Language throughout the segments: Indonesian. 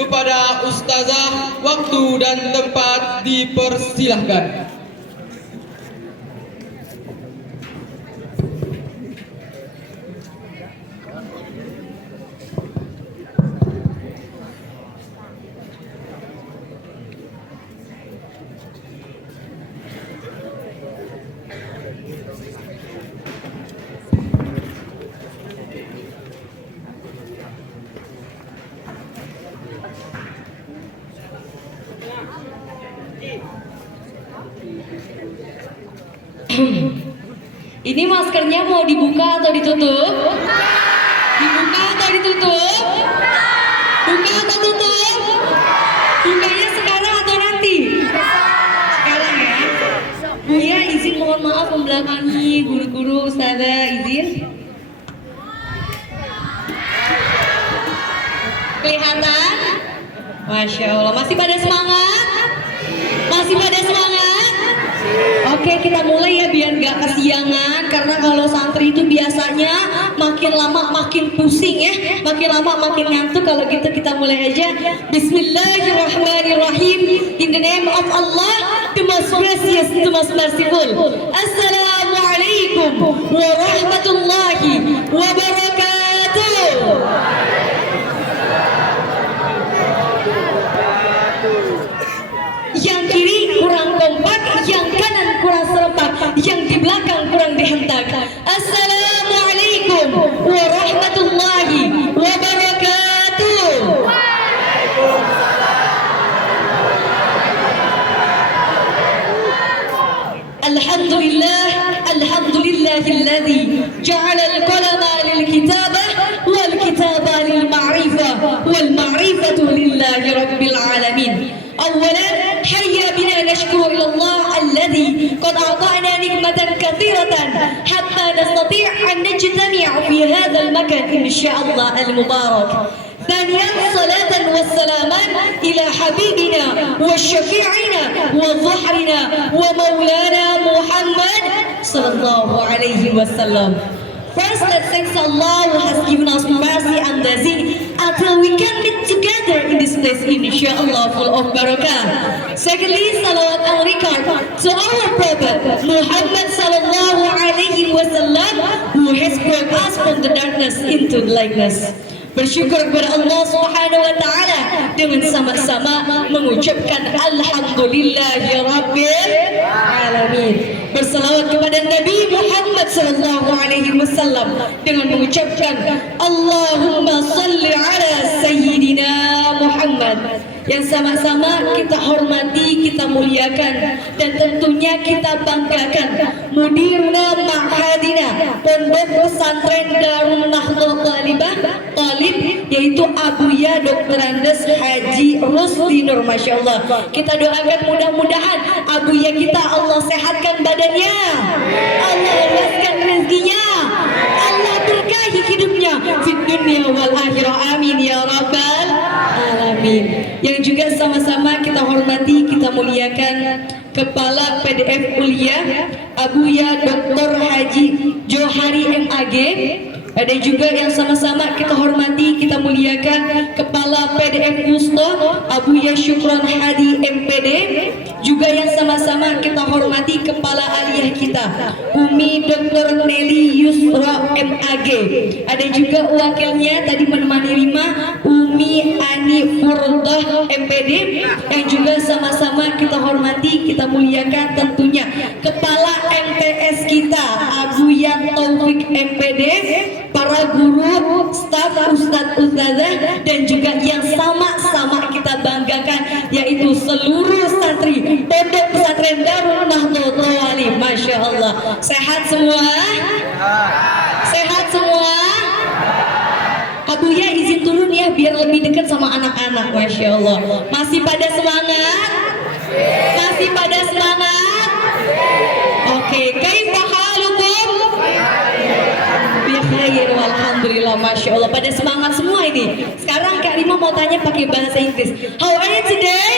kepada ustazah, waktu dan tempat dipersilahkan. Ini maskernya mau dibuka atau ditutup? Dibuka atau ditutup? Buka atau tutup? Bukanya sekarang atau nanti? Sekarang ya. Buya izin mohon maaf membelakangi guru-guru, ustazah izin. Kelihatan? Masya Allah. Masih pada semangat? Masih pada semangat? Oke, kita mulai ya biar nggak kesiangan, karena kalau santri itu biasanya makin lama makin pusing ya, makin lama makin ngantuk. Kalau gitu kita mulai aja. Bismillahirrahmanirrahim. In the name of Allah, the most gracious, the most merciful. Assalamualaikum warahmatullahi wabarakatuh. Yang kiri kurang kompak, yang kanan kurang serempak, yang di belakang kurang dihentak. Assalamualaikum warahmatullahi wabarakatuh. Alhamdulillah, alhamdulillahilladzi ja'ala al-qalama lil-kitabah wal-kitaba lil-ma'rifah wal-ma'rifatu lillahi rabbil alamin. أولا حيا بنا نشكر إلى الله الذي قد أعطانا نعمة كثيرة حتى نستطيع أن نجتمع في هذا المكان إن شاء الله المبارك. ثانيا صلاة والسلاما إلى حبيبنا وشفيعنا وظهرنا ومولانا محمد صلى الله عليه وسلم. First, let's thank Allah who has given us mercy and blessing until we can meet together in this place, inshallah, full of barakah. Secondly, salawat and regard to our Prophet Muhammad sallallahu alaihi wasallam, who has brought us from the darkness into the lightness. Bersyukur kepada Allah Subhanahu wa taala dengan sama-sama mengucapkan alhamdulillahirabbil alamin. Berselawat kepada Nabi Muhammad sallallahu alaihi wasallam dengan mengucapkan Allahumma salli ala sayyidina Muhammad. Yang sama-sama kita hormati, kita muliakan, dan tentunya kita banggakan mudirna ma'hadina, pondok pesantren Darun Nahdlatul Talibah Talib, yaitu Abuya Dr. Andes Haji Rusdi Nur. Masya Allah, kita doakan mudah-mudahan Abuya kita Allah sehatkan badannya, Allah luaskan rezekinya, Allah berkahi hidupnya di dunia wal akhirah, amin ya rabbal alamin. Yang juga sama-sama kita hormati, kita muliakan Kepala PDF Kuliah Abuya Dr. Haji Johari MAG. Ada juga yang sama-sama kita hormati, kita muliakan Kepala PDF Wusto Abuya Syukron Hadi MPD. Juga yang sama-sama kita hormati Kepala Aliyah kita Umi Dr. Nelly Yusra MAG. Ada juga wakilnya tadi menemani Rima Umi Ani Furdah MPD. Yang juga sama-sama kita hormati, kita muliakan tentunya Kepala MTS kita Abuya Taufik MPD, para guru, staf, ustadz, ustazah, dan juga yang sama-sama kita banggakan yaitu seluruh santri pondok pesantren Darun Nahdlatul Talibah. Masya Allah, sehat semua? Sehat semua? Abuya izin turun ya biar lebih dekat sama anak-anak. Masya Allah, masih pada semangat? Masih pada semangat? Oke, kaifa halukum? Bikhair walhamdulillah, masya Allah, pada semangat semua ini. Sekarang Kak Rima mau tanya pakai bahasa Inggris. How are you today?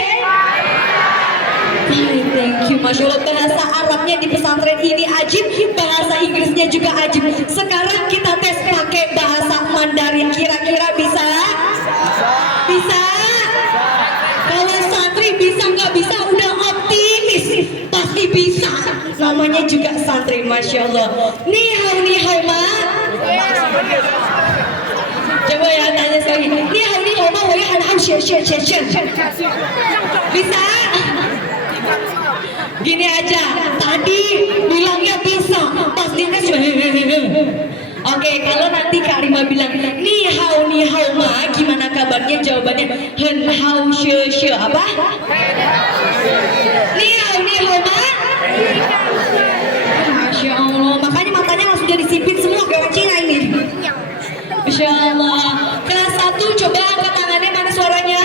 Fine, thank you. Masya Allah, bahasa Arabnya di pesantren ini ajib, bahasa Inggrisnya juga ajib. Sekarang kita tes pakai bahasa Mandarin, kira-kira bisa? Bisa? bisa nggak bisa udah optimis pasti bisa. Namanya juga santri, masya Allah. Ni hao ma. Coba ya tanya sekali. Ni hao ma, woi han hao xie. Bisa? Gini aja, tadi bilangnya bisa, pas dia cuma Oke, kalau nanti Kak Rima bilang ni hao ma, gimana kabarnya? Jawabannya hen hao she apa? Ni hao ma? Masya Allah, makanya matanya langsung jadi sipit semua kayak orang Cina ini. Masya Allah. Kelas 1 coba angkat tangannya, mana suaranya?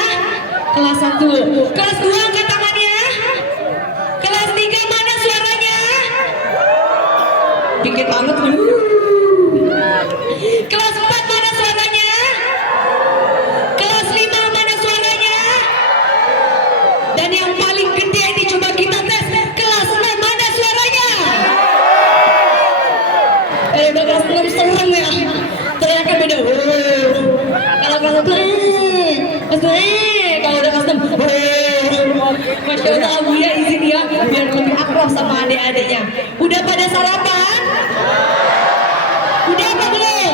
Kelas 1. Kelas 2 angkat tangannya. Kelas 3 mana suaranya? Dikit banget. Kelas 4 mana suaranya? Kelas 5 mana suaranya? Dan yang paling gede ini coba kita tes. Kelas 6 mana suaranya? Kelas 6 serem ya. Teriaknya beda. Kalau kelas 1 kalau udah kelas 6 Masya Allah, Abu ya izin ya biar lebih akrab sama adik-adiknya. Udah pada sarapan? Udah apa belum?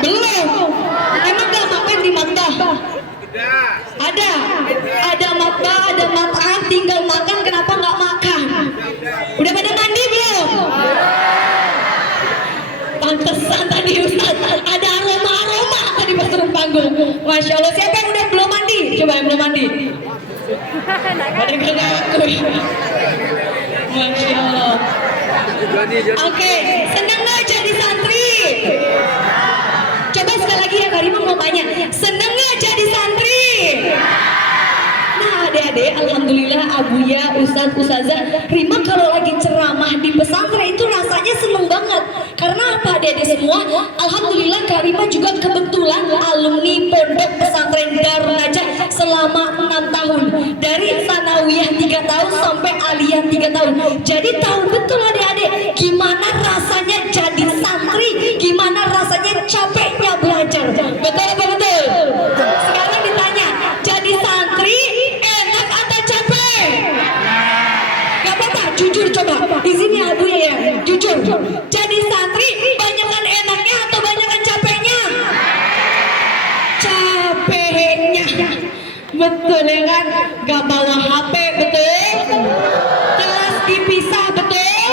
Belum? Emang gak makan di matbah? Ada matbah, ada mat'am, tinggal makan, kenapa gak makan? Udah pada mandi belum? Pantesan tadi Ustaz, ada aroma tadi pas turun panggung. Masya Allah, siapa yang udah belum mandi? Coba yang belum mandi. Ada yang ngaku. Masya Allah. Oke, seneng gak jadi santri? Coba sekali lagi ya, Karimah mau tanya, seneng gak jadi santri? Nah adik-adik, alhamdulillah Abuya, Ustadz, Ustazah, Rima kalau lagi ceramah di pesantren itu rasanya seneng banget. Karena apa adik-adik semua? Alhamdulillah Kak Rima juga kebetulan alumni pondok pesantren Darun Najah selama 6 tahun. Dari sanawiyah 3 tahun sampai aliyah 3 tahun. Jadi tahu betul adik-adik gimana rasanya jadi santri, gimana rasanya capeknya belajar. Betul apa betul? Sekarang ditanya, jadi santri enak atau capek? Gak apa-apa, jujur coba. Di sini Abu ya, jujur. Jadi santri banyakan enaknya atau banyakan capeknya? Capeknya. Betul ya kan? Gak bawa HP, betul? Kelas dipisah, betul?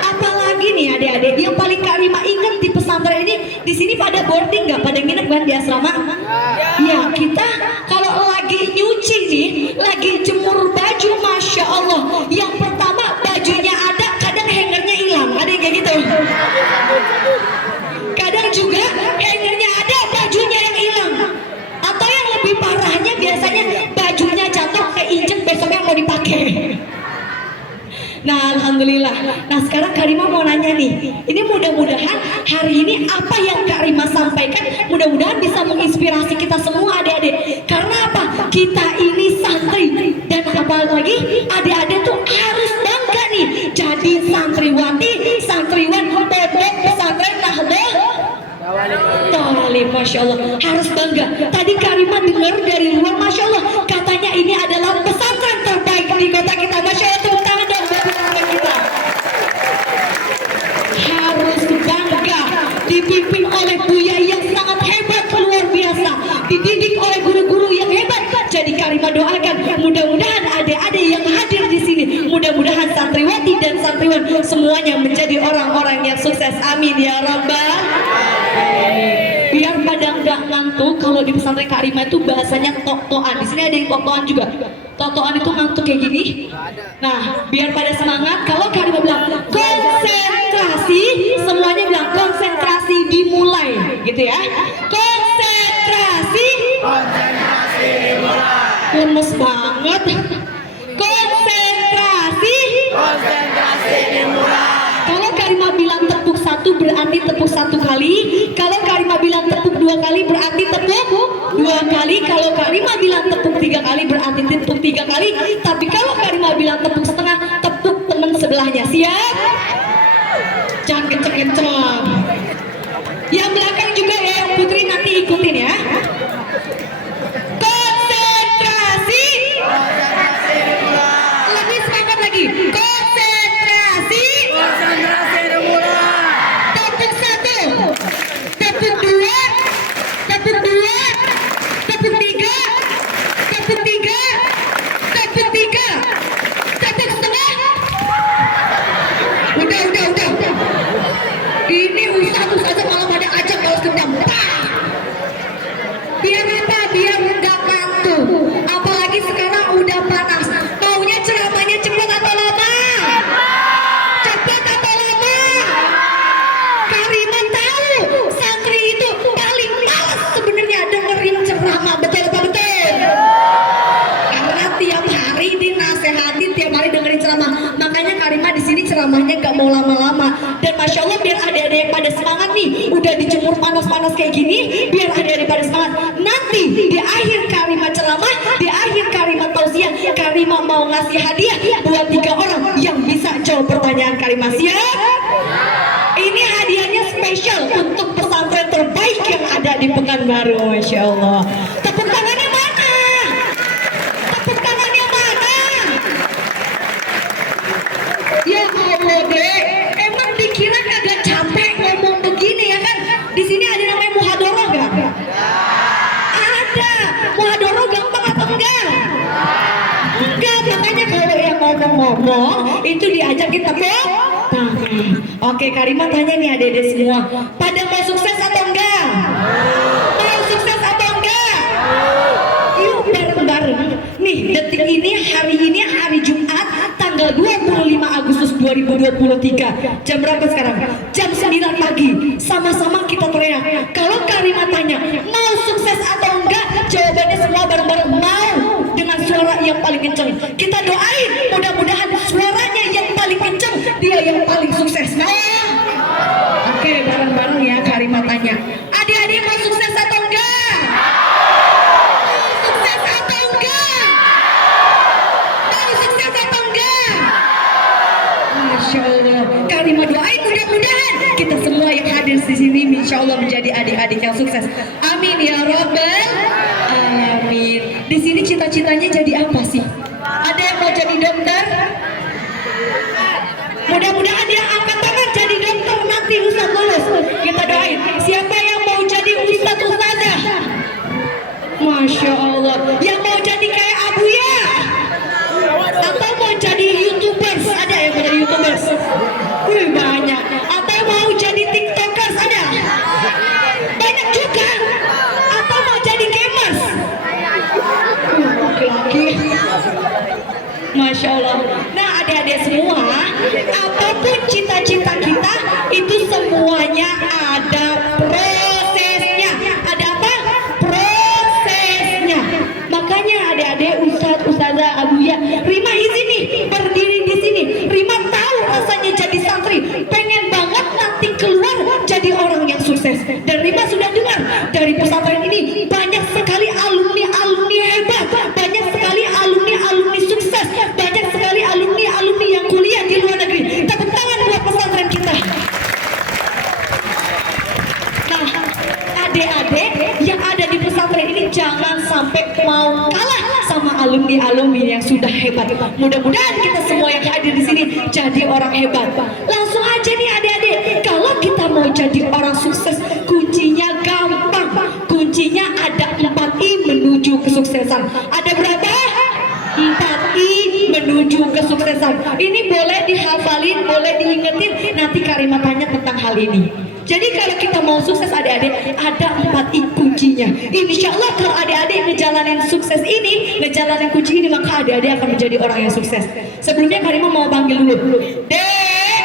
Apalagi nih adik-adik, yang paling Kak Rima ingat di pesantren ini, di sini pada boarding nggak? Pada nginep kan di asrama? Ya, kita kalau lagi nyuci nih, lagi jemur baju, Masya Allah, yang pertama bajunya ada, kadang hangernya hilang. Ada yang kayak gitu? Kadang juga hangernya ada, bajunya yang hilang. Atau yang lebih parahnya biasanya bajunya jatuh keinjek, besoknya mau dipakai. Nah alhamdulillah. Nah sekarang Kak Rima mau nanya nih, ini mudah-mudahan hari ini apa yang Kak Rima sampaikan mudah-mudahan bisa menginspirasi kita semua adik-adik. Karena apa? Kita ini santri, dan apalagi adik-adik tuh harus bangga nih jadi santriwati, santriwan pondok pesantren Nahdlatul Thalib. Masya Allah, harus bangga. Tadi Kak Rima dengar dari luar, Masya Allah, katanya ini adalah pesantren terbaik di kota kita. Masya Allah, tepuk tangan dong buat pesantren kita. Harus bangga, dipimpin oleh Buya yang sangat hebat, luar biasa, dididik oleh guru-guru yang hebat. Jadi Kak Rima doakan mudah-mudahan adik-adik yang hadir di sini, mudah-mudahan santriwati dan santriwan semuanya menjadi orang-orang yang sukses. Amin ya rabbal alamin. Biar pada nggak ngantuk, kalau di pesantren Kak Rima itu bahasanya tok-tokan. Di sini ada yang tok-tokan juga. Tok-tokan itu ngantuk kayak gini. Nah, biar pada semangat, kalau Kak Rima bilang konsentrasi, semuanya bilang konsentrasi dimulai, gitu ya. Konsentrasi dimulai. Lemes banget. Konsentrasi dimulai. Kalau Kak Rima bilang tepuk 1 berarti tepuk 1 kali. Kalau Kak Rima bilang tepuk 2 kali berarti tepuk 2 kali. Kalau Kak Rima bilang tepuk 3 kali berarti tepuk 3 kali. Tapi kalau Kak Rima bilang tepuk setengah, tepuk teman sebelahnya. Siap? Jangan kenceng-kenceng. Yang belakang juga ya, yang Putri nanti ikutin ya. Konsentrasi. tepuk dua, tepuk tiga, tepuk tiga, tepuk tiga, tepuk setengah. Udah. Ini ustaz aja malah pada ajak balas dendam. Biar apa? Biar nggak kantuk. Apalagi sekarang udah panas. Maunya ceramahnya cepat atau lama? Cepat atau lama? Kariman tahu santri itu paling malas sebenarnya dengerin ceramah, betul apa betul? Karena tiap hari dinasehatin, tiap hari dengerin ceramah. Makanya Karimah di sini ceramahnya gak mau lama-lama. Dan masya Allah biar adik-adik yang pada semangat nih, udah dijemur panas-panas kayak gini, biar adik-adik pada semangat. Nanti di akhir Karimah ceramah, di akhir Karimah tausiah, Karimah mau ngasih hadiah buat 3 orang yang bisa jawab pertanyaan Karimah. Siap? Ini hadiahnya spesial untuk pesantren terbaik yang ada di Pekanbaru, masya Allah. Tepuk tangannya mana? Tepuk tangannya mana? Ya Allah deh, emang dikira kagak capek ngomong begini ya kan? Di sini ada namanya muhadoroh gak? Ada. Muhadoroh gampang atau enggak? Enggak, makanya kalau yang ngomong-ngomong itu diajakin tepuk tangan. Oke, Karimah tanya nih adik-adik semua, pada mau sukses atau enggak? Mau sukses atau enggak? Yuk bareng-bareng. Nih, detik ini, hari Jumat, tanggal 25 Agustus 2023. Jam berapa sekarang? Jam 9 pagi. Sama-sama kita teriak. Kalau Karimah tanya, mau sukses atau enggak? Jawabannya semua bareng-bareng mau, dengan suara yang paling kenceng. Kita doain, mudah-mudahan suaranya yang paling kenceng, dia yang paling sukses. Oke, bareng-bareng ya Karimah tanya. Adik-adik mau sukses atau enggak? Mau sukses atau enggak? Mau sukses atau enggak? Masya Allah. Karimah doain mudah-mudahan kita semua yang hadir di sini insya Allah menjadi adik-adik yang sukses. Amin ya Rabbal Alamin. Di sini cita-citanya jadi apa sih? Ada yang mau jadi dokter? Mudah-mudahan dia angkat tangan jadi dokter nanti Ustaz lulus. Kita doain. Siapa yang mau jadi ustazah? Masya Allah. Yang mau jadi kayak Abuya? Atau mau jadi YouTubers? Ada yang mau jadi YouTubers? Wih, banyak. Atau mau jadi TikTokers? Ada? Banyak juga. Atau mau jadi gamers? Laki-laki. Masya Allah. Nah adik-adik semua, apapun cita-cita kita itu semuanya ada prosesnya. Ada apa? Prosesnya. Makanya adik-adik, ustazah, Abuya, Rima izin nih berdiri di sini. Rima tahu rasanya jadi santri, pengen banget nanti keluar jadi orang yang sukses. Dan Rima sudah dengar dari pesantren ini banyak sekali alumni hebat, banyak sekali alumni sukses, banyak sekali alumni yang kuliah di luar negeri. Tepuk tangan buat pesantren kita. Nah, adik-adik yang ada di pesantren ini jangan sampai mau kalah sama alumni yang sudah hebat. Mudah-mudahan kita semua yang hadir di sini jadi orang hebat. Langsung aja nih adik-adik, kalau kita mau jadi orang sukses, kuncinya gampang. Kuncinya ada 4I menuju kesuksesan. Ada berapa? 4I menuju kesuksesan. Ini boleh dihafalin, boleh diingetin. Nanti Karimah tanya tentang hal ini. Jadi kalau kita mau sukses adik-adik, ada 4I kuncinya. Insya Allah kalau adik-adik ngejalanin sukses ini, ngejalanin kunci ini, maka adik-adik akan menjadi orang yang sukses. Sebelumnya Karimah mau panggil dulu. Dek.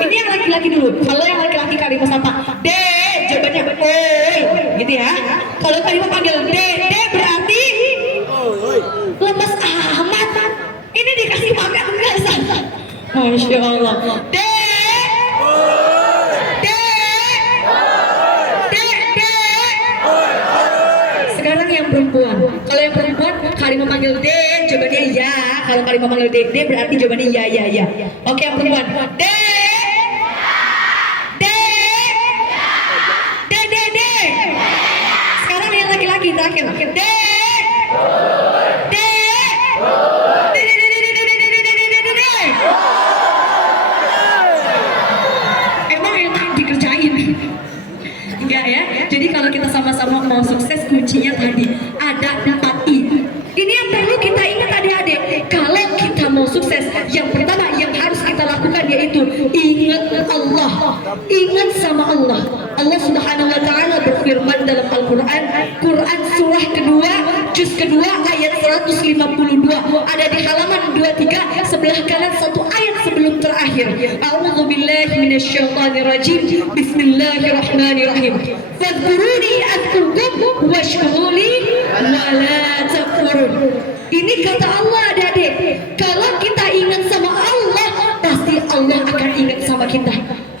Ini yang laki-laki dulu. Kalau yang laki-laki Karimah sapa, Dek, jawabannya oi, gitu ya. Kalau Karimah panggil Dek berarti lemes amat. Ini dikasih makan enggak sah? Masya Allah. Dek. Sekarang yang perempuan. Kalau yang perempuan Karimah panggil Dek, jawabannya ya. Kalau Karimah panggil Dek berarti jawabannya ya. Oke, yang perempuan. Dek. Sekarang yang laki-laki terakhir. Dek. Emang enak dikerjain? Enggak ya. Jadi kalau kita sama-sama mau sukses, kuncinya tadi ada 4 I. Ini yang perlu kita ingat adik-adik. Kalau kita mau sukses, yang pertama yang harus kita lakukan yaitu ingat Allah. Ingat sama Allah. Allah Subhanahu wa taala berfirman dalam Al-Qur'an, Quran surah kedua, juz kedua ayat 152. Ada di halaman 23 sebelah kanan, satu ayat sebelum terakhir. A'udzu billahi minasyaitonir rajim. Bismillahirrahmanirrahim. Fadhkuruni adkurkum washkuruli wa la takfurun. Ini kata Allah adik-adik. Kalau kita ingat sama Allah, pasti Allah akan ingat sama kita.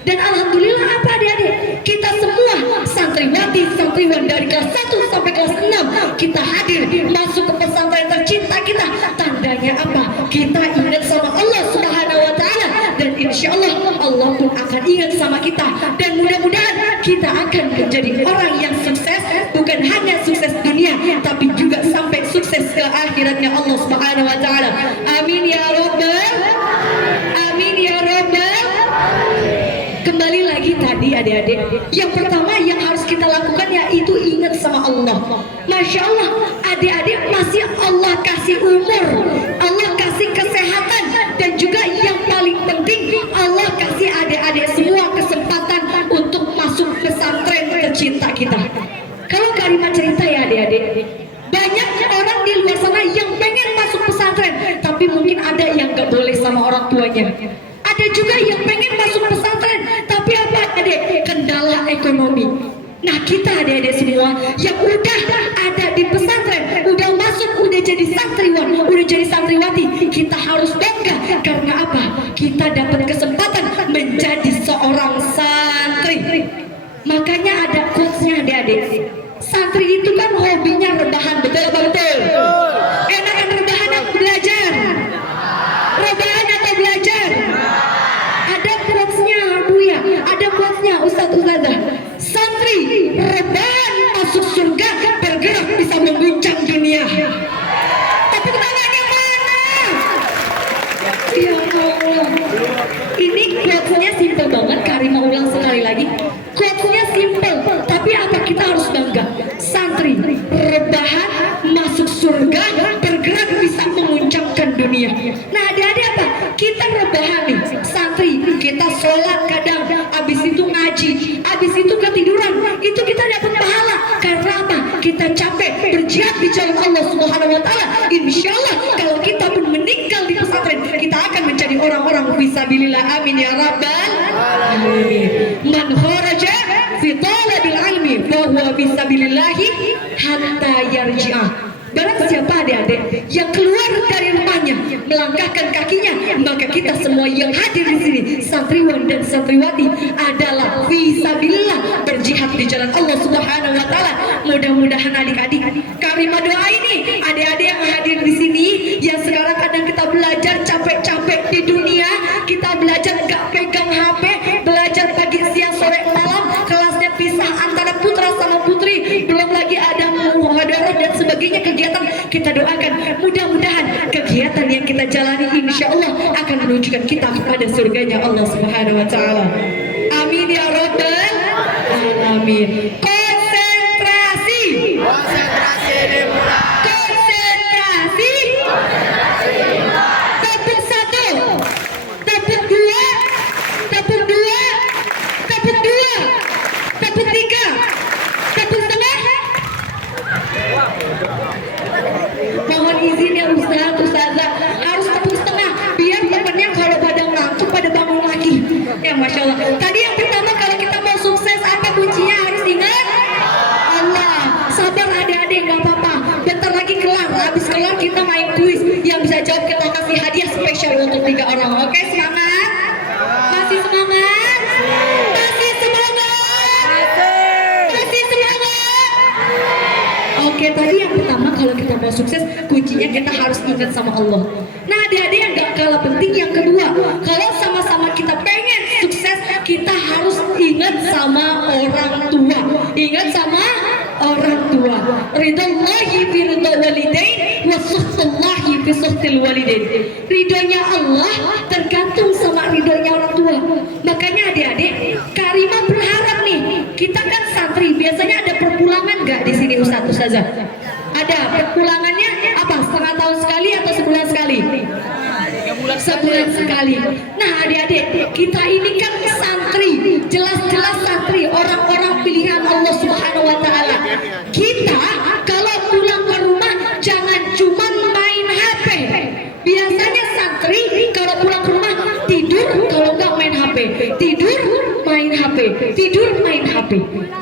Dan alhamdulillah apa adik-adik? Kita semua santriwati, santriwan dari kelas 1 sampai kelas 6 kita hadir masuk ke pesantren tercinta kita. Tandanya apa? Kita ingat sama Allah Subhanahu wa taala, dan insya Allah Allah pun akan ingat sama kita. Dan mudah-mudahan kita akan menjadi orang yang sukses, bukan hanya sukses dunia tapi juga sampai sukses ke akhiratnya Allah Subhanahu wa taala. Amin ya rabbal amin ya rabbal. Kembali lagi tadi adik-adik, yang pertama yang harus kita lakukan yaitu ingat sama Allah. Masya Allah, adik-adik masih Allah kasih umur, Allah kasih kesehatan, dan juga yang paling penting Allah kasih adik-adik semua kesempatan untuk masuk pesantren tercinta kita. Kalau Karimah cerita ya adik-adik, banyak orang di luar sana yang pengen masuk pesantren, tapi mungkin ada yang gak boleh sama orang tuanya. Ada juga yang pengen masuk pesantren, tapi apa adik? Kendala ekonomi. Nah kita adik-adik semua yang udah ada di pesantren, udah masuk, udah jadi santriwan, udah jadi santriwati, kita harus bangga. Karena apa? Kita dapat kesempatan menjadi seorang santri. Makanya ada quotes-nya adik-adik. Santri itu kan hobinya rebahan, betul apa betul? Enakan rebahan atau belajar? Rebahan atau belajar? Ada quotes-nya, Buya. Ada quotes-nya Ustazah. Santri rebahan masuk surga, bergerak bisa mengguncang dunia. Tapi tangannya mana? Ya Allah. Ini quotes-nya simple banget. Karimah ulang sekali lagi. Quotes-nya simple, tapi apa kita harus bangga? Santri rebahan masuk surga, bergerak bisa menguncangkan dunia. Nah adik-adik apa? Kita rebahan nih, santri, kita sholat kadang, habis itu ngaji, habis itu ketiduran, itu kita dapat pahala. Karena apa? Kita capek berjihad di jalan Allah Subhanahu wa taala. Insya Allah kalau kita pun meninggal di pesantren, kita akan menjadi orang-orang fisabilillah. Amin ya rabbal alamin. Man kharaja fi talabil ilmi fa huwa fisabilillahi hatta yarji'ah. Barang siapa adik-adik yang keluar dari rumahnya, melangkahkan kakinya, maka kita semua yang hadir di sini, santriwan dan santriwati, adalah fisabilillah, berjihad di jalan Allah Subhanahu wa taala. Mudah-mudahan adik-adik Karimah doa ini, adik-adik yang hadir di sini, yang sekarang kadang kita belajar capek-capek di dunia, kita belajar gak pegang HP, belajar pagi siang sore malam, kelasnya pisah antara putra sama putri, belum lagi ada muhadarah dan sebagainya kegiatan. Kita doakan mudah-mudahan kegiatan yang kita jalani insya Allah akan menunjukkan kita kepada surganya Allah Subhanahu wa taala. Amin ya rabbal alamin. Konsentrasi. Konsentrasi dimulai. Konsentrasi. Tepuk 1, tepuk 2, tepuk 2, tepuk 2, tepuk 3, tepuk setengah. Mohon izin ya Ustazah, harus tepuk setengah biar temennya kalau pada ngantuk pada bangun lagi. Ya Masya Allah. Tadi yang pertama kalau kita mau sukses apa kuncinya? Harus ingat Allah. Sabar adik-adik, gak apa-apa. Bentar lagi kelar, habis kelar kita main kuis. Yang bisa jawab kita kasih hadiah spesial untuk 3 orang. Oke, semangat? Masih semangat? Masih semangat? Masih semangat? Oke, tadi yang pertama kalau kita mau sukses, kuncinya kita harus ingat sama Allah. Nah adik-adik yang gak kalah penting yang kedua, kalau sama-sama kita pengen sukses, kita harus ingat sama orang tua. Ingat sama orang tua. Ridhallahi fi ridha walidain wa sukhtullahi fi sukhtil walidain. Ridhonya Allah tergantung sama ridhonya orang tua. Makanya adik-adik, Karimah berharap nih kita kan santri, biasanya ada perpulangan nggak di sini Ustadz Ustazah? Ada. Perpulangannya apa? Setengah tahun sekali atau sebulan sekali? Sebulan sekali. Nah adik-adik, kita ini kan santri, jelas-jelas santri, orang-orang pilihan Allah Subhanahu Wa Taala. Kita kalau pulang ke rumah jangan cuma main HP. Biasanya santri kalau pulang ke rumah tidur, kalau nggak main HP, tidur main HP, tidur main HP.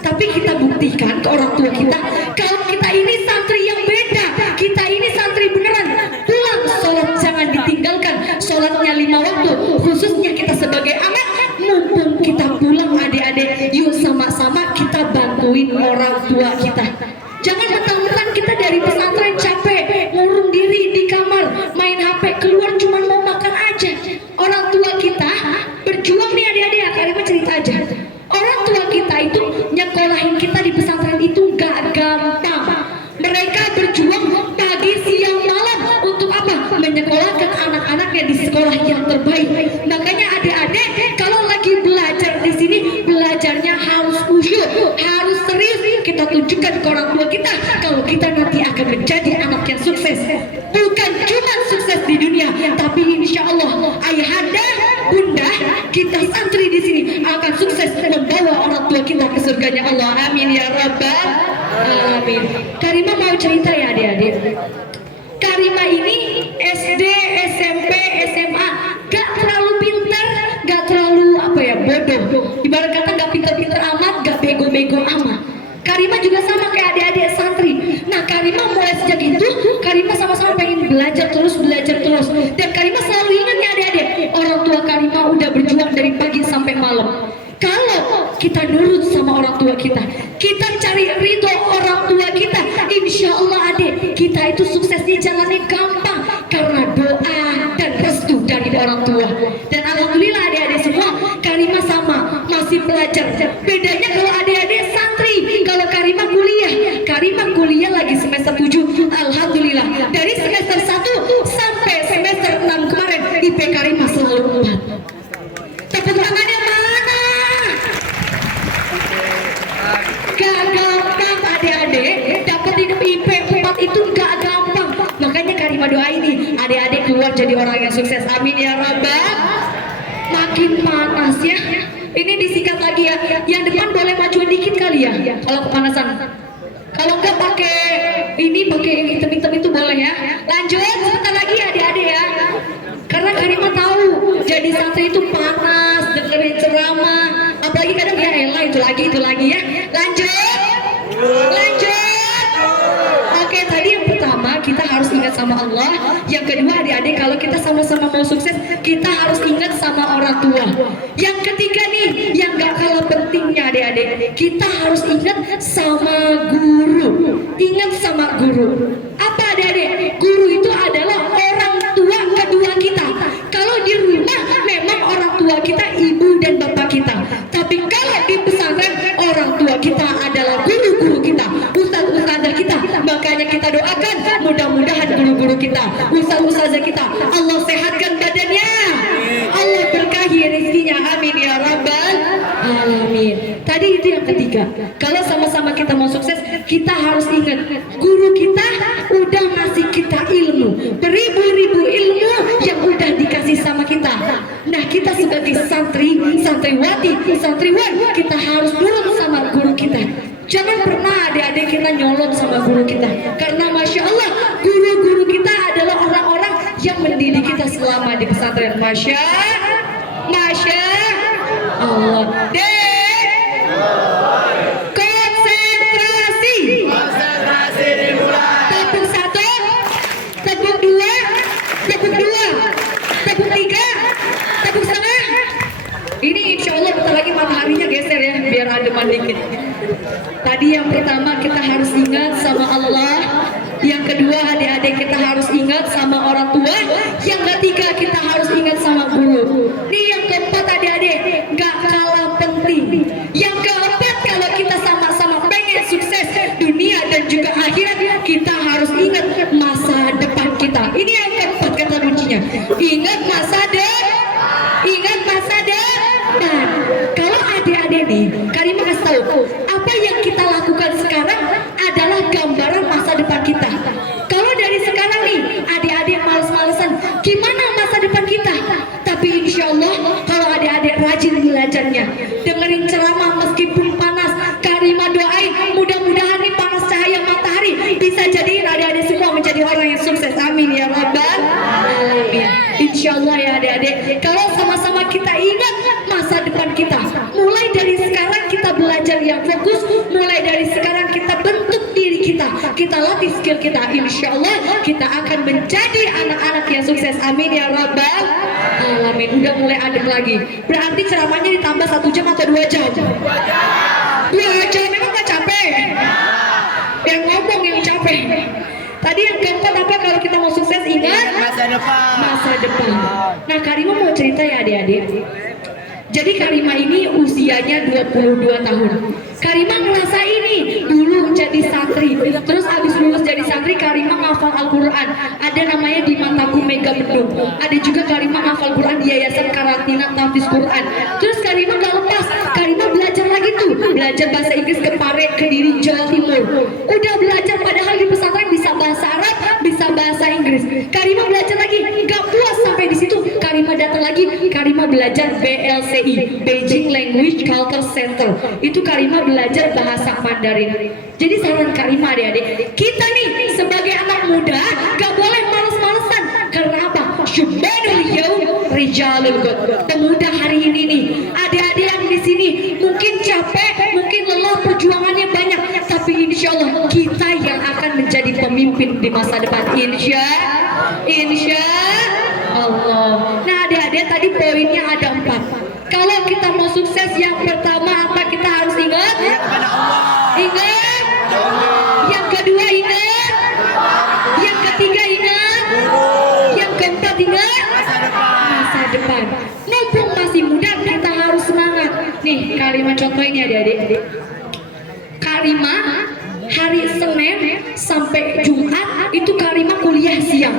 Tapi kita buktikan ke orang tua kita kalau kita ini santri yang beda, kita ini santri beneran. Pulang sholat jangan ditinggalkan, sholatnya 5 waktu, khususnya kita sebagai anak. Mumpung kita pulang adik-adik, yuk sama-sama kita bantuin orang tua kita. Jangan mentang-mentang kita dari pesantren capek ngurung diri di kamar main HP, keluar cuma mau makan aja. Orang tua kita berjuang nih adik-adik, Karimah cerita aja. Orang tua kita itu nyekolahin kita di pesantren itu gak gampang. Mereka berjuang pagi siang malam untuk apa? Menyekolahkan anak-anaknya di sekolah yang terbaik. Makanya adik-adik kalau lagi belajar di sini, belajarnya harus khusyuk, harus serius. Kita tunjukkan ke orang tua kita kalau kita nanti akan menjadi anak yang sukses. Bukan cuma sukses di dunia, tapi insya Allah ayahanda, bunda, kita santri di sini akan sukses membawa orang tua kita ke surganya Allah. Amin ya rabbal alamin. Karimah mau cerita ya adik-adik. Karimah ini SD, SMP, SMA gak terlalu pintar, gak terlalu bodoh. Ibarat kata gak pintar-pintar amat, gak bego-bego amat. Karimah juga sama kayak adik-adik santri. Nah Karimah mulai sejak itu, Karimah sama-sama pengen belajar terus. Dan Karimah selalu ingat ya adik-adik, orang tua Karimah udah berjuang dari pagi sampai malam. Kalau kita nurut sama orang tua kita cari ridho orang tua kita, insya Allah adik, kita itu suksesnya jalannya gampang karena doa dan restu dari orang tua. Dan alhamdulillah adik-adik semua, Karimah sama masih belajar. Bedanya kalau adik-adik santri, kalau Karimah kuliah lagi semester 7. Alhamdulillah dari semester 1 sampai semester 6 kemarin IP Karimah selalu 4. Tepuk tangannya mana? Gak gampang adik-adik dapetin IP 4 itu gak gampang. Makanya Karimah doa ini adik-adik keluar jadi orang yang sukses. Amin ya rabbal. Makin panas ya. Ini disikat lagi ya. Yang depan boleh majuan dikit kali ya kalau kepanasan. Kalau enggak pakai hitam-hitam itu boleh ya. Lanjut sebentar lagi adik-adik ya. Karena Karimah tahu jadi santri itu panas, dengerin ceramah, apalagi kadang ya elah itu lagi ya. Lanjut. Oke, tadi yang pertama kita harus ingat sama Allah. Yang kedua adik-adik, kalau kita sama-sama mau sukses, kita harus ingat sama orang tua. Yang ketiga nih, yang gak kalah pentingnya adik-adik, kita harus ingat sama guru. Ingat sama guru. Apa adik-adik? Guru itu adalah orang tua kedua kita. Kalau di rumah memang orang tua kita ibu dan bapak kita. Tapi kalau di pesantren orang tua kita adalah guru-guru kita, ustadz-ustadzah kita. Makanya kita doakan mudah-mudahan guru-guru kita, ustadz-ustadzah kita, Allah sehatkan badannya, Allah berkahi rezekinya. Amin ya rabbal alamin. Tadi itu yang ketiga. Kalau sama-sama kita mau sukses, kita harus ingat guru kita udah ngasih kita ilmu, beribu-ribu ilmu yang udah dikasih sama kita. Nah kita sebagai santri, santriwati, santriwan, kita harus nurut sama guru kita. Jangan pernah adik-adik kita nyolot sama guru kita. Karena Masya Allah, guru-guru kita adalah orang-orang yang mendidik kita selama di pesantren. Masya Allah. Konsentrasi dimulai. Tepuk 1, tepuk 2, tepuk 3, tepuk setengah. Ini insya Allah bentar lagi mataharinya geser ya, biar ademan dikit. Tadi yang pertama kita harus ingat sama Allah. Yang kedua adik-adik kita harus ingat sama orang tua. Yang ketiga kita harus ingat sama guru. Nih yang keempat adik-adik gak kalah penting. Yang keempat kalau kita sama-sama pengen sukses dunia dan juga akhirat, kita harus ingat masa depan kita. Ini yang keempat kata kuncinya. Ingat masa depan. Kalau adik-adik nih, Karimah kasih tahu, jadi orang yang sukses. Amin ya rabbal alamin. Insyaallah ya adik-adik, kalau sama-sama kita ingat masa depan kita, mulai dari sekarang kita belajar yang fokus, mulai dari sekarang kita bentuk diri kita latih skill kita, insyaallah kita akan menjadi anak-anak yang sukses. Amin ya rabbal alamin. Udah mulai adem lagi, berarti ceramahnya ditambah 1 jam atau 2 jam? 2 jam. Memang gak capek? Yang ngomong yang capek. Tadi yang keempat apa, kalau kita mau sukses ingat masa depan. Masa depan. Nah, Karima mau cerita ya adik-adik. Jadi Karima ini usianya 22 tahun. Karima ngerasa ini dulu jadi santri, terus abis lulus jadi santri Karima ngafal Al-Quran. Ada namanya di Mataku Mega Bendung. Ada juga Karima ngafal Quran di Yayasan Karantina Tahfiz Quran. Terus Karima gak lepas, Karima belajar lagi tuh, belajar bahasa Inggris ke Pare, Kediri, Jawa Timur. Udah belajar, padahal di pesantren bisa bahasa Arab, bisa bahasa Inggris. Karima belajar lagi, gak puas sampai di situ. Karima datang lagi, Karima belajar BLCI, Beijing Language Culture Center. Itu Karima belajar bahasa Mandarin. Jadi saran Karima adik-adik, kita nih sebagai anak muda gak boleh males-malesan. Karena apa? Syubhanul yaum rijalul ghad. Pemuda hari ini nih, adik-adik yang di sini mungkin capek, mungkin lelah, perjuangannya banyak, tapi insya Allah kita yang akan menjadi pemimpin di masa depan. Insya Allah. Nah adik-adik, tadi poinnya ada 4. Kalau kita mau sukses, yang pertama apa kita harus ingat? Ingat. Yang kedua ingat. Yang ketiga ingat. Yang keempat ingat masa depan. Mumpung masih muda kita harus semangat. Nih Karima contohin ya adik-adik. Karima hari Senin sampai Jumat itu Karima kuliah siang.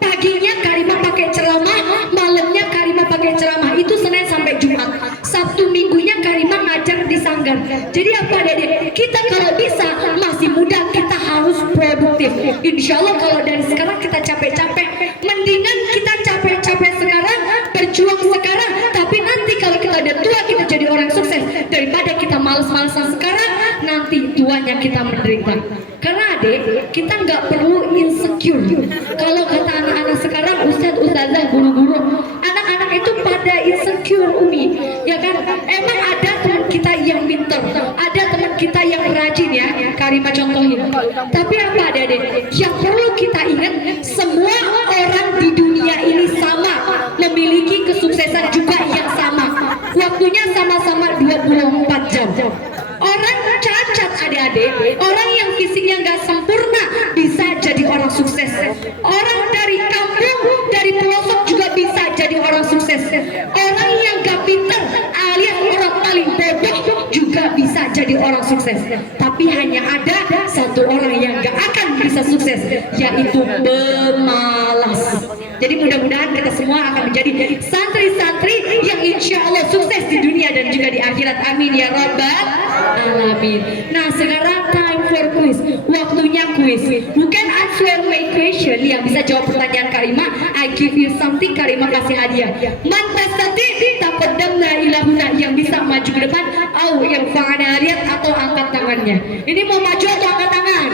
Paginya Karima pakai ceramah, malamnya Karima pakai ceramah. Itu Senin sampai Jumat. Sabtu minggunya Karima ngajar di sanggar. Jadi apa adik-adik? Kita kalau bisa, masih muda, kita harus produktif. Insya Allah kalau dari sekarang kita capek-capek, mendingan kita capek-capek sekarang, berjuang sekarang, tapi nanti kalau kita udah tua kita jadi orang sukses, daripada kita males-malesan sekarang, nanti tuanya kita menderita. Karena adik, kita nggak perlu insecure. Kalau kata anak-anak sekarang, ustazah, guru-guru, anak-anak itu pada insecure Umi, ya kan? Emang ada teman kita yang pintar, ada teman kita yang rajin ya, Karima contohin. Tapi apa adik-adik? Yang perlu kita ingat, semua orang di dunia ini sama, memiliki kesuksesan juga yang sama. Waktunya sama-sama 24 jam. Orang cacat adik-adik, orang yang fisiknya nggak sempurna bisa jadi orang sukses. Orang dari kampung, dari pelosok juga bisa jadi orang sukses. Orang yang gak pintar alias orang paling bodoh juga bisa jadi orang sukses. Tapi hanya ada satu orang yang gak akan bisa sukses, yaitu pemalas. Jadi mudah-mudahan kita semua akan menjadi santri-santri yang insya Allah sukses di dunia dan juga di akhirat. Amin ya rabbal alamin. Nah sekarang time for quiz. Waktunya quiz. Bukan answer my question yang bisa jawab pertanyaan Karima. I give you something, Karima kasih hadiah. Man tastati taqaddamna ilahuna, yang bisa maju ke depan, au irfa'na, lihat atau angkat tangannya. Ini mau maju atau angkat tangan?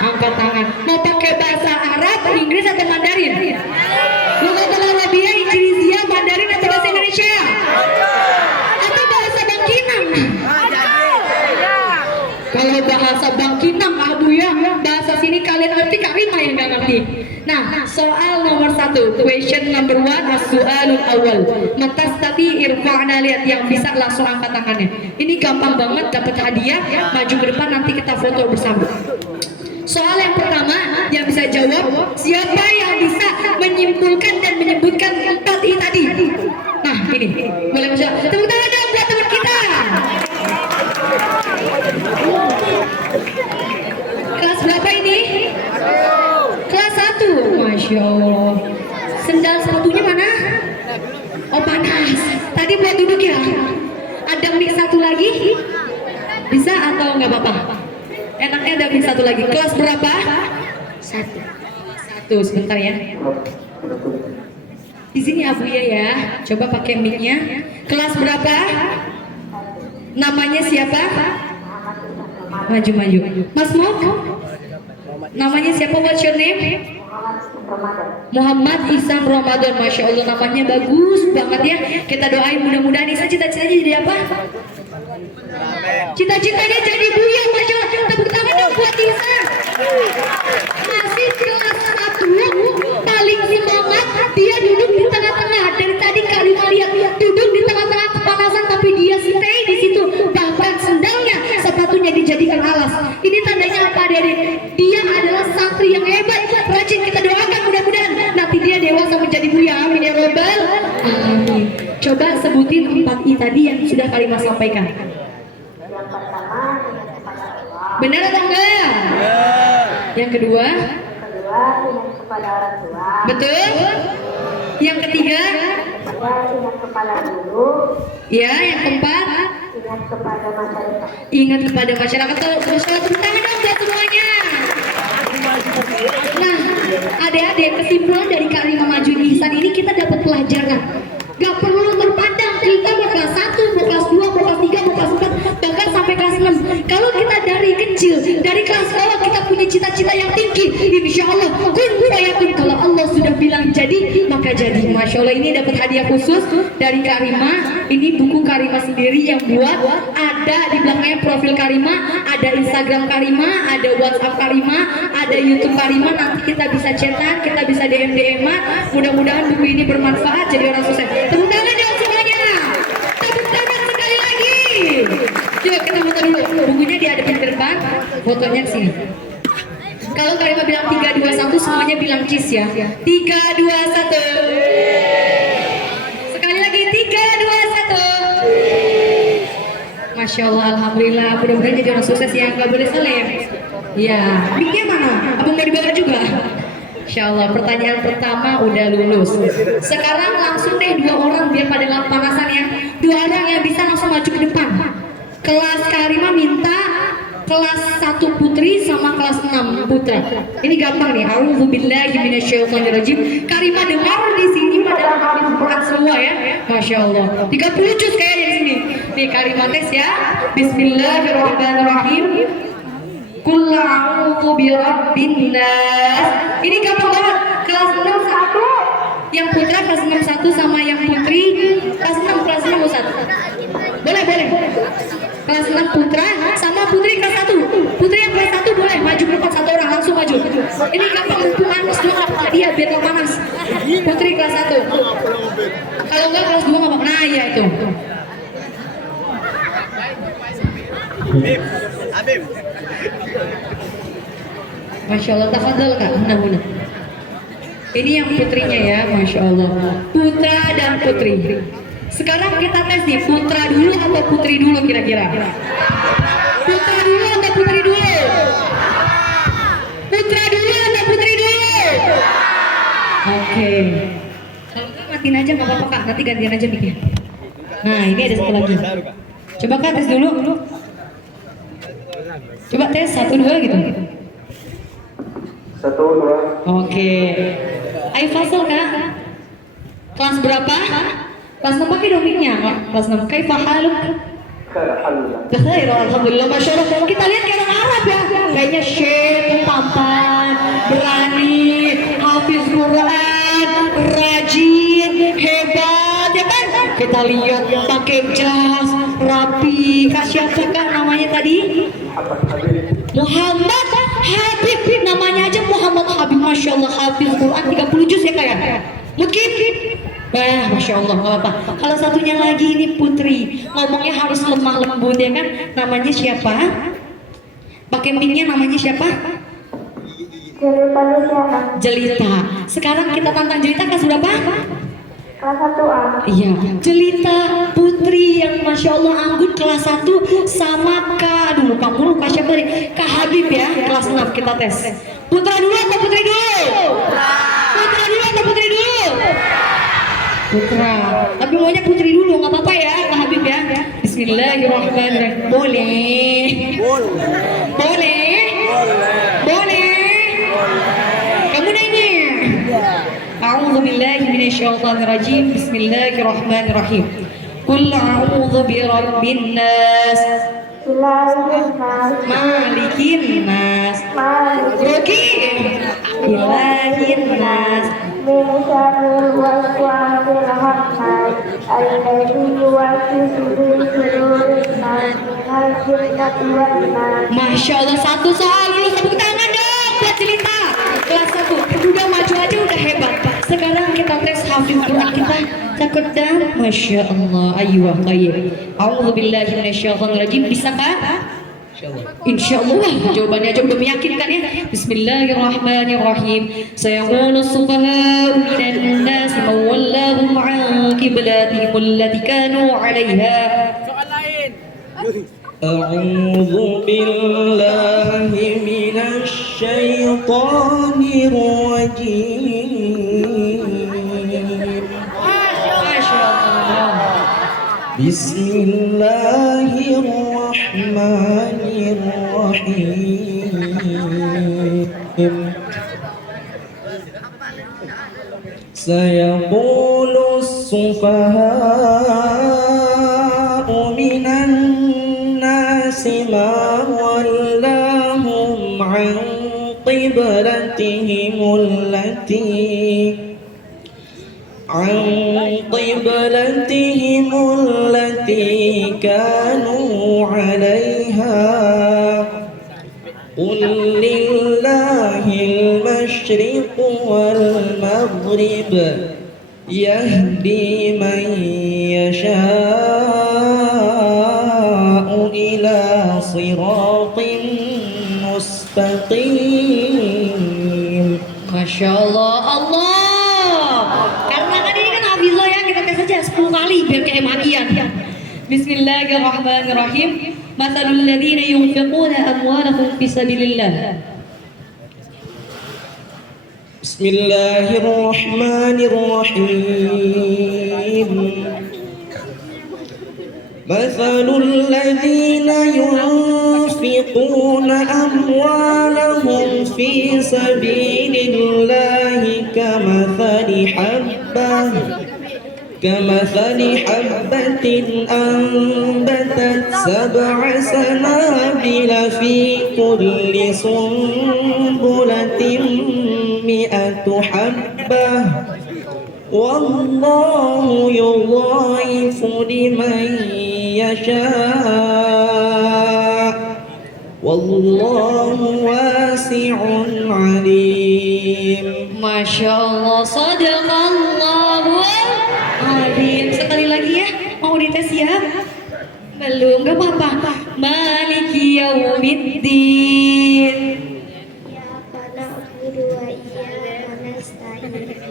Angkat tangan. Mau pakai bahasa Arab, Inggris atau Mandarin? Lughatul Arabiyah, Indonesia, Mandarin atau bahasa Indonesia? Atau bahasa Bangkinang? Kalau bahasa Bangkinang, Abu ya, bahasa sini kalian ngerti, Karima yang nggak ngerti. Nah, soal nomor 1, question number 1, as-su'alul awal. Matastati irfa'na, lihat, yang bisa langsung angkat tangannya. Ini gampang banget dapat hadiah, maju ke depan nanti kita foto bersama. Soal yang pertama yang bisa jawab, siapa yang bisa menyimpulkan dan menyebutkan 4 I tadi? Nah, ini boleh masuk. Tepuk tangan dong buat teman kita. Kelas berapa ini? Kelas 1. Masya Allah. Sendal sepatunya mana? Oh panas. Tadi buat duduk ya. Ada mic 1 lagi? Bisa atau nggak apa-apa? Enaknya ada mic 1 lagi. Kelas berapa? 1. Sebentar ya. Di sini Abu ya. Coba pakai mic-nya. Kelas berapa? Namanya siapa? Maju. Mas Mok? Namanya siapa? What's your name? Muhammad Ihsan Ramadan. Masya Allah, namanya bagus banget ya. Kita doain mudah-mudahan Ihsan cita-citanya jadi apa? Cita-citanya jadi buya. Masya Allah, tepuk tangan dong buat Ihsan. Masih kelas 1, paling semangat. Dia duduk di tengah-tengah. Dari tadi Kak Rima lihat duduk di tengah-tengah kepanasan, tapi dia stay di situ. Bahkan sendalnya, sepatunya dijadikan alas. Ini tandanya apa, Dede? Dia adalah santri yang hebat, rajin. Kita doakan mudah-mudahan nanti dia dewasa menjadi buya. Amin ya robbal alamin. Coba sebutin 4 I tadi yang sudah Karimah sampaikan. Benar atau enggak? Yang kedua, ingat kepada orang tua. betul. Yang ketiga, Ingat kepada guru. ya. Yang keempat, Ingat kepada masyarakat. ingat kepada masyarakat. Terus tepuk tangan dong buat semuanya. Nah, adik-adik, kesimpulan dari Karimah Maju Ihsan ini kita dapat pelajaran. Gak perlu terpandang kita mau kelas 1, mau kelas 2, mau kelas 3, mau kelas 4, bahkan sampai kelas 6. Kalau kita dari kecil, dari kelas bawah kita punya cita-cita yang tinggi, insya Allah kun fayakun. Kalau Allah sudah bilang jadi, maka jadi. Masya Allah, ini dapat hadiah khusus dari Karimah. Ini buku Karimah sendiri yang buat. Ada di belakangnya profil Karimah, ada Instagram Karimah, ada WhatsApp Karimah, ada YouTube Karimah. Nanti kita bisa chatan, kita bisa DM-an. Mudah-mudahan buku ini bermanfaat jadi orang sukses. Tepuk tangan dong semuanya. Tepuk tangan sekali lagi. Yuk kita foto dulu. Bukunya dihadapin ke depan, fotonya ke sini. Kalau Karimah bilang 3, 2, 1, semuanya bilang cheese ya. 3, 2, 1. Sekali lagi 3, 2, 1. Masya Allah, alhamdulillah. Mudah-mudahan jadi orang sukses ya. Gak boleh selem. Ya, mic-nya mana? Apa mau dibakar juga? Insya Allah, pertanyaan pertama udah lulus. Sekarang langsung deh 2 orang biar pada nggak panasan ya. 2 orang yang bisa langsung maju ke depan. Kelas Karimah minta kelas 1 putri sama kelas 6 putra. Ini gampang nih. A'udzubillahi minasyaitonirrajim. Karimah dengar di sini pada hafal Quran semua ya. Masya Allah. 30 juz kayaknya di sini. Nih Karimah tes ya. Bismillahirrahmanirrahim. Qul a'udzu birabbin nas. Ini gampang banget. Kelas 6 1. Yang putra kelas 6 1 sama yang putri kelas 6 Ustaz. Boleh. Kelas 6 putra sama putri kelas 1. Putri yang kelas 1 boleh maju ke depan 1 orang langsung maju. Ini gampang, panas doang apa dia biar gak panas. Putri kelas 1. Kalau enggak kelas 2 enggak apa. Nah, ya itu. Habib. Masya Allah, tafadhol Kak. Benar. Ini yang putrinya ya, Masya Allah. Putra dan putri. Sekarang kita tes nih, putra dulu atau putri dulu kira-kira? Putra dulu atau putri dulu? Putra dulu atau putri dulu? Oke. Kalau nggak matiin aja nggak apa-apa Kak, nanti gantian aja mic-nya. Nah, ini ada satu lagi. Coba Kak tes dulu. Coba tes 1, 2 gitu. 1, 2. Oke. Ayo Fasal Kak. Kelas berapa? Kelas 6 pakai dong mic-nya. Kelas 6. Kaifa haluk? Alhamdulillah. Khair, alhamdulillah, masya Allah. Kita lihat kayak orang Arab ya. Kayaknya syekh, tampan, berani, hafiz Quran, rajin, hebat, ya kan? Kita lihat pakai jas, rapi. Kak siapa Kak namanya tadi? Muhammad Habib. Namanya aja Muhammad Habib. Masya Allah, hafiz Quran 30 juz ya Kak ya? Mungkin? Masya Allah, nggak apa-apa. Kalau satunya lagi ini putri, ngomongnya harus lemah lembut ya kan? Namanya siapa? Pakai mic-nya namanya siapa? Jelita. Sekarang kita tantang Jelita kelas berapa? Kelas 1A. Iya, Jelita putri yang Masya Allah anggun kelas 1 sama Kak, aduh lupa siapa nih? Kak Habib ya, kelas 6 kita tes. Putra dulu atau putri dulu? Putra dulu atau putri dulu? Putra. Tapi maunya putri dulu, nggak apa-apa ya Kak Habib ya. Bismillahirrahmanirrahim. Boleh. Kamu nanya. A'udzubillahi minasyaitonirrajim. Bismillahirrahmanirrahim. Qul a'udzu birabbin nas. ilahin nas, malikin nas, malik, Roki, ilahin nas, min syarril waswasil khannas, alladzi yuwaswisu fi sudurin nas, minal jinnati wan nas. Masya Allah, satu soal dulu, tepuk tangan dong buat Jelita kelas 1. Udah maju aja udah hebat. Sekarang kita tes hafid Quran kita takut dan Masya Allah. Ayo kayak A'udzubillahi minasyaitonirrajim. Bisa kah? Insya Allah. Jawabannya aja udah meyakinkan ya. Bismillahirrahmanirrahim. Sayaqulu sufaha'u minan nasi man wallahum an qiblatihim allati kanu 'alaiha. Soal lain. أعوذ بالله من الشيطان الرجيم Masya Allah. بسم الله الرحمن الرحيم سيقول السفهاء من الناس ما ولاهم عن قبلتهم التي كانوا عليها قل لله المشرق والمغرب يهدي من يشاء إلى صراط مستقيم. Masya Allah, Allah. Karena kan ini kan Hafizah ya, kita tes aja 10 kali biar kayak magian. Bismillahirrahmanirrahim. Matsalul ladzina yunfiquna amwalahum fi sabilillah. بسم الله الرحمن الرحيم مثل الذين ينفقون أموالهم في سبيل الله كمثل حبة أنبتت 7 سنابل في كل سنبلة 100 حبة والله يضاعف لمن يشاء والله واسع عليم. Masya Allah, sadaqallahu azim. Sekali lagi ya, mau dites ya? Belum, gak apa-apa. Maliki yaumiddin.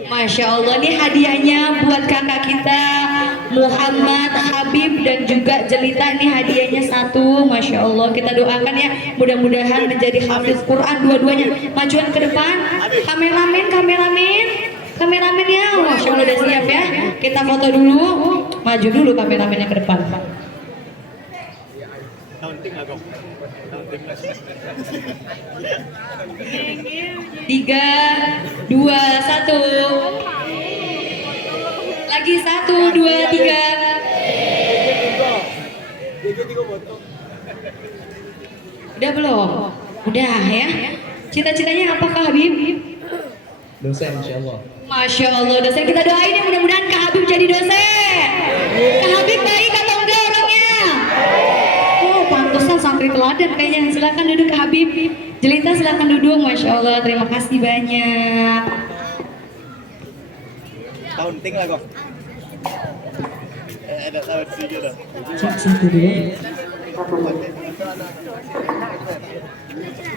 Masya Allah, ini hadiahnya buat kakak kita Muhammad, Habib dan juga Jelita. Ini hadiahnya 1. Masya Allah, kita doakan ya, mudah-mudahan menjadi hafiz Quran dua-duanya. Majuan ke depan, kameramen ya. Masya Allah udah siap ya. Kita foto dulu, maju dulu kameramennya ke depan. Tiga, 2, 1. Lagi 1, 2, 3. Udah belum? Udah ya. Cita-citanya apakah Habib? Dosen insyaallah. Masya Allah, dosen kita doain ya, mudah-mudahan Kak Habib jadi dosen. Kak Habib baik atau enggak orangnya? Oh, pantesan santri teladan kayaknya. Silakan duduk Kak Habib. Jelita silakan duduk. Masya Allah, terima kasih banyak. Counting lah kok. Ada tahun sedikit dah. Cek 1, 2.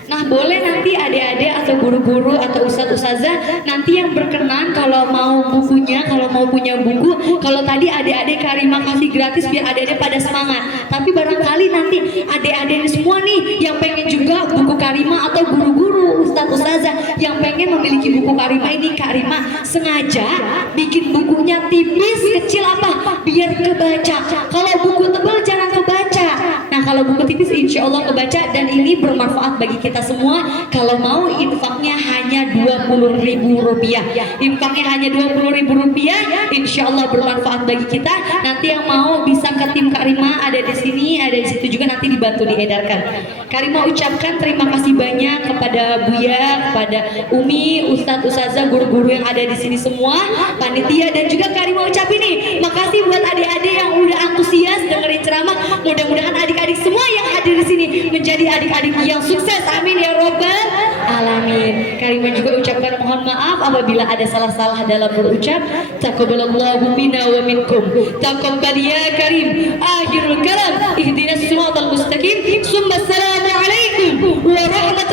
Nah, boleh nanti adik-adik atau guru-guru atau ustadz-ustazah nanti yang berkenan kalau mau bukunya, kalau mau punya buku. Kalau tadi adik-adik Karimah kasih gratis biar adik-adik pada semangat. Tapi barangkali nanti adik-adik semua nih yang pengen juga buku Karimah atau guru-guru, ustadz-ustazah yang pengen memiliki buku Karimah ini, Karimah sengaja bikin bukunya tipis, kecil apa? Biar kebaca. Kalau buku tebal jangan kebaca. Nah, kalau buku tipis insya insya Allah kebaca dan ini bermanfaat bagi kita semua. Kalau mau infaknya hanya Rp20.000, infaknya hanya Rp20.000, insya Allah bermanfaat bagi kita. Nanti yang mau bisa ke tim Kak Rima, ada di sini, ada di situ juga, nanti dibantu diedarkan. Kak Rima ucapkan terima kasih banyak kepada Buya, kepada Umi, Ustadz, Ustazah, guru-guru yang ada di sini semua, panitia, dan juga Kak Rima ucapin nih, makasih buat adik-adik yang udah antusias dengerin ceramah. Mudah-mudahan adik-adik semua yang hadir di sini menjadi adik-adik yang sukses. Amin ya robbal alamin. Kak Rima juga ucapkan mohon maaf apabila ada salah-salah dalam berucap. Taqabbalallahu minna wa minkum. Taqabbal ya Karim. Akhirul kalam. Ihdinas siratal mustaqim. Summa assalamu alaikum warahmatullahi